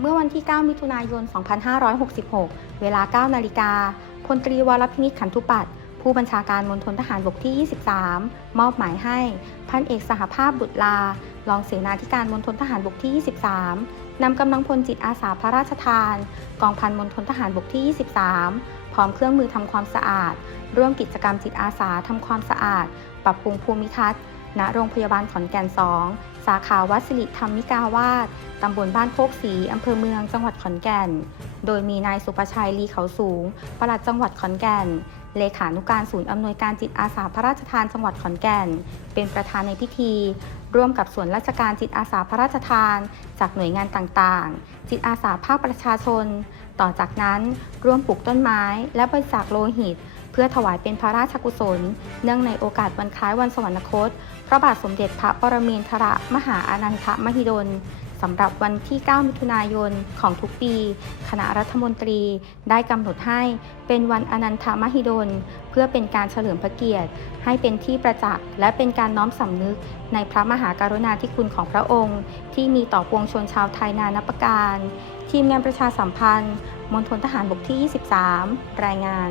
เมื่อวันที่ 9 มิถุนายน 2566 เวลา 9 นาฬิกา พลตรีวรพินิจขันธุปัตย์ผู้บัญชาการมณฑลทหารบกที่ 23 มอบหมายให้ พันเอกสหภาพบุตรลา รองเสนาธิการมณฑลทหารบกที่ 23 นำกำลังพลจิตอาสาพระราชทาน กองพันมณฑลทหารบกที่ 23 พร้อมเครื่องมือทำความสะอาด ร่วมกิจกรรมจิตอาสาทำความสะอาด ปรับปรุงภูมิทัศน์ ณโรงพยาบาลขอนแก่น 2 สาขาวัดสิริธรรมิกาวาสตำบลบ้านโคกศรีอำเภอเมืองจังหวัดขอนแก่น โดยมีนายสุประชัยลีเขาสูงปลัดจังหวัดขอนแก่น เลขานุการศูนย์อำนวยการจิตอาสาพระราชทานจังหวัดขอนแก่น เป็นประธานในพิธี ร่วมกับส่วนราชการจิตอาสาพระราชทาน จากหน่วยงานต่างๆ จิตอาสาภาคประชาชน ต่อจากนั้นร่วมปลูกต้นไม้ และบริจาคโลหิต เพื่อถวายเป็นพระราชกุศล เนื่องในโอกาสวันคล้ายวันสวรรคต พระบาทสมเด็จพระปรมินทรมหาอานันทมหิดล สำหรับวันที่ 9 มิถุนายนของทุกปี คณะรัฐมนตรีได้กำหนดให้เป็นวันอนันทมหิดล เพื่อเป็นการเฉลิมพระเกียรติ ให้เป็นที่ประจักษ์และเป็นการน้อมสำนึกในพระมหากรุณาธิคุณของพระองค์ ที่มีต่อปวงชนชาวไทยนานับประการ ทีมงานประชาสัมพันธ์มณฑลทหารบกที่ 23 รายงาน